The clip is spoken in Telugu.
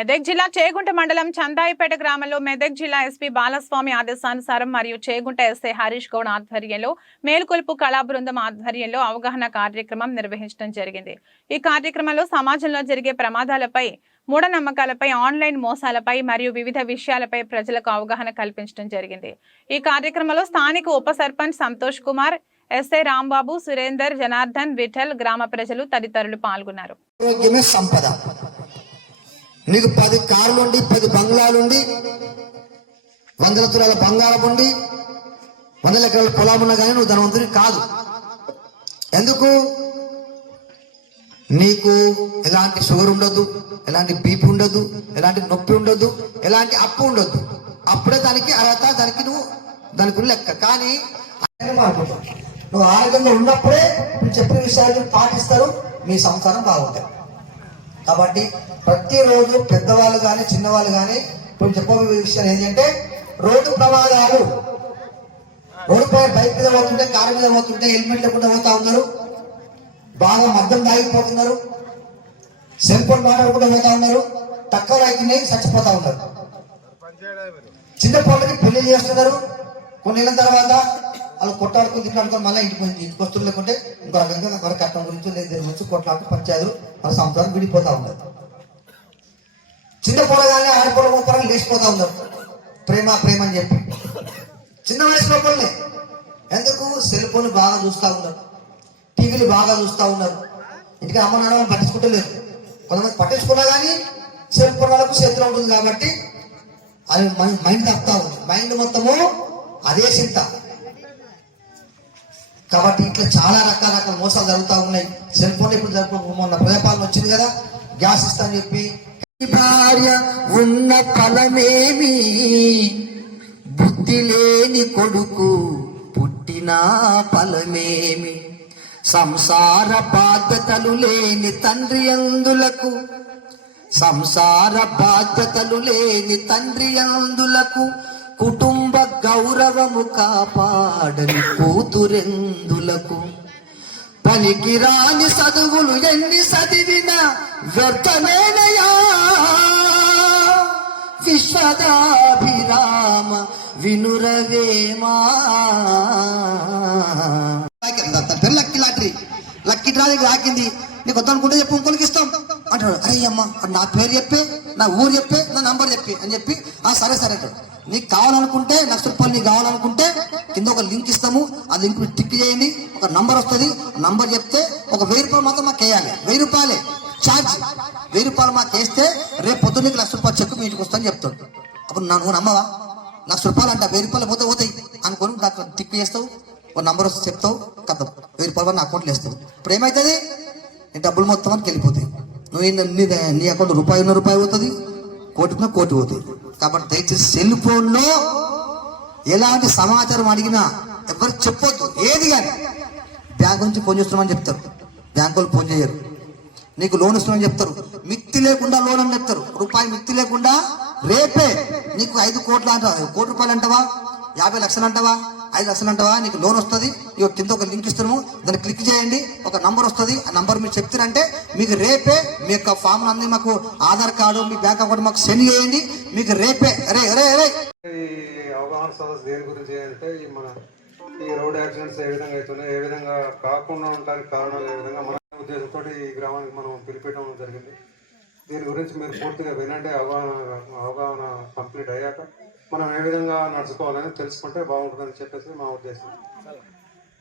మెదక్ జిల్లా చేగుంట మండలం చందాయిపేట గ్రామంలో మెదక్ జిల్లా ఎస్పీ బాలస్వామి ఆదేశానుసారం మరియు చేగుంట ఎస్ఐ హరీష్ గౌడ్ ఆధ్వర్యంలో మేల్కొల్పు కళా బృందం ఆధ్వర్యంలో అవగాహన కార్యక్రమం నిర్వహించడం జరిగింది. ఈ కార్యక్రమంలో సమాజంలో జరిగే ప్రమాదాలపై, మూఢనమ్మకాలపై, ఆన్లైన్ మోసాలపై మరియు వివిధ విషయాలపై ప్రజలకు అవగాహన కల్పించడం జరిగింది. ఈ కార్యక్రమంలో స్థానిక ఉప సర్పంచ్ సంతోష్ కుమార్, ఎస్ఐ రాంబాబు, సురేందర్, జనార్దన్, విఠల్, గ్రామ ప్రజలు తదితరులు పాల్గొన్నారు. నీకు 10 కార్లుండి 10 బంగ్లాలుండి 100 తులాల బంగారం ఉండి 100 ఎకరాల పొలం ఉన్నా కానీ నువ్వు ధనవంతుని కాదు. ఎందుకు? నీకు ఎలాంటి షుగర్ ఉండదు, ఎలాంటి బీపీ ఉండదు, ఎలాంటి నొప్పి ఉండదు, ఎలాంటి అప్పు ఉండదు. అప్పుడే దానికి అర్హత, దానికి లెక్క. కానీ నువ్వు ఆరోగ్యంగా ఉన్నప్పుడే నువ్వు చెప్పిన విషయాలు పాటిస్తారు, మీ సంసారం బాగుంటుంది. కాబట్టి ప్రతిరోజు పెద్దవాళ్ళు కానీ చిన్నవాళ్ళు కానీ ఇప్పుడు చెప్పబోయే విషయం ఏంటంటే, రోడ్డు ప్రమాదాలు, రోడ్డుపై బైక్ మీద పోతుంటే, కారు మీద పోతుంటే హెల్మెట్ లేకుండా పోతా ఉన్నారు, బాగా మద్దం దాగిపోతున్నారు, సెల్ ఫోన్ మాట్లాడుకుంటూ పోతా ఉన్నారు, తక్కువ రైతున్నాయి చచ్చిపోతా ఉన్నారు. చిన్న పొలకి పెళ్లి చేస్తున్నారు, కొన్ని నెలల తర్వాత వాళ్ళు కొట్లాడుకుని తిట్లాడుకొని మళ్ళీ ఇంటికి వస్తువులు లేకుంటే ఇంకో రకంగా ఒకరి కట్టడం గురించి లేదా గురించి కొట్లాడుతూ పంచాయతీలు వాళ్ళ సంవత్సరాలు విడిపోతా ఉన్నారు. చిన్న పొలగానే ఆడపొల మొక్కలను లేచిపోతా ఉన్నారు, ప్రేమ ప్రేమ అని చెప్పి. చిన్న వయసు లోపలనే ఎందుకు? సెల్ ఫోన్ బాగా చూస్తూ ఉన్నారు, టీవీలు బాగా చూస్తూ ఉన్నారు. ఇంటికి అమ్మ నాన్న పట్టించుకుంటలేదు. కొంతమంది పట్టించుకున్నా కానీ సెల్ ఫోన్ వాళ్ళకు చేతిలో ఉంటుంది కాబట్టి అది మైండ్ తప్పుతా ఉంది. మైండ్ మొత్తము అదే చింత. కాబట్టి ఇట్లా చాలా రకాల మోసాలు జరుగుతూ ఉన్నాయి. సెల్ ఫోన్ ఇప్పుడు మొన్న ప్రజాపాలన వచ్చింది కదా, గ్యాస్ ఇస్తా అని చెప్పి. భార్య ఉన్న ఫలమేమి, బుద్ధి లేని కొడుకు పుట్టిన ఫలమేమి, సంసార బాధ్యతలు లేని తండ్రి అందులకు, సంసార బాధ్యతలు లేని తండ్రి అందులకు, కుటుంబ గౌరవము కాపాడని కూతురెందులకు, పనికిరాని చదువులు ఎన్ని చదివిన వ్యర్థమేనయా, విశ్వదాభిరామ వినురవేమా. పేరు లక్కీ లాటరీ, లక్కీ డ్రా దగ్గర రాకింది, నీకు వద్దనుకుంటే చెప్పు, ఇంకొకరికి ఇస్తాం అంటాడు. అరే అమ్మ నా పేరు చెప్పే, నా ఊరు చెప్పే, నా నంబర్ చెప్పి అని చెప్పి సరే సరే అంటాడు. నీకు కావాలనుకుంటే ₹1,00,000 నీకు కావాలనుకుంటే కింద ఒక లింక్ ఇస్తాము, ఆ లింక్ టిక్ చేయండి, ఒక నంబర్ వస్తుంది, నంబర్ చెప్తే ఒక ₹1000 మాత్రం మాకు వేయాలి. ₹1000 ఛార్జ్. ₹1000 మాకు వేస్తే రేపు పొద్దున్న నీకు ₹1,00,000 చెక్ మీ ఇంటికి వస్తాను చెప్తాడు. అప్పుడు నువ్వు నమ్మవా? ₹1,00,000 అంట, ₹1000 పోతాయి అనుకొని దాంట్లో టిక్ చేస్తావు, ఒక నంబర్ వస్తే చెప్తావు, కథ ₹1000 నా అకౌంట్లో వేస్తావు. ఇప్పుడు ఏమవుతుంది? నీ డబ్బులు మొత్తం అని వెళ్ళిపోతాయి. నువ్వు నీ అకౌంట్ రూపాయి అవుతుంది, కోటి పోతుంది. కాబట్టి దయచేసి సెల్ ఫోన్లో ఎలాంటి సమాచారం అడిగినా ఎవరికి చెప్పొద్దు. ఏది కానీ బ్యాంకు నుంచి ఫోన్ చేస్తున్నామని చెప్తారు, బ్యాంకు వాళ్ళు ఫోన్ చేయరు. నీకు లోన్ ఇస్తున్నామని చెప్తారు, మిత్తి లేకుండా లోన్ అని చెప్తారు. రూపాయి మిత్తి లేకుండా రేపే నీకు 5 కోట్ల అంటావా, ₹1,00,000 అంటావా, 50 లక్షలు అంటావా, 5 లక్షలు అంటావా, నీకు లోన్ వస్తుంది. ఇక కింద ఒక లింక్ ఇస్తున్నాము, దాన్ని క్లిక్ చేయండి, ఒక నంబర్ వస్తుంది. ఆ నంబర్ మీరు చెప్తారంటే మీకు రేపే మీ యొక్క ఫామ్ అన్ని మాకు ఆధార్ కార్డు, మీ బ్యాంక్ అకౌంట్ మాకు సెండ్ చేయండి, మీకు రేపే. అరే అరే అరే అవగాహన సదస్సు దేని గురించి అంటే, ఈ రోడ్ యాక్సిడెంట్స్ ఏ విధంగా అవుతున్నాయి, ఏ విధంగా కాకుండా ఉండడానికి కారణాలు ఏ విధంగా, మన ఉద్దేశంతో ఈ గ్రామానికి మనం పిలిపించడం జరిగింది. దీని గురించి మీరు పూర్తిగా వినండి. అవగాహన కంప్లీట్ అయ్యాక మనం ఏ విధంగా నడుచుకోవాలని తెలుసుకుంటే బాగుంటుందని చెప్పేసి మా ఉద్దేశం.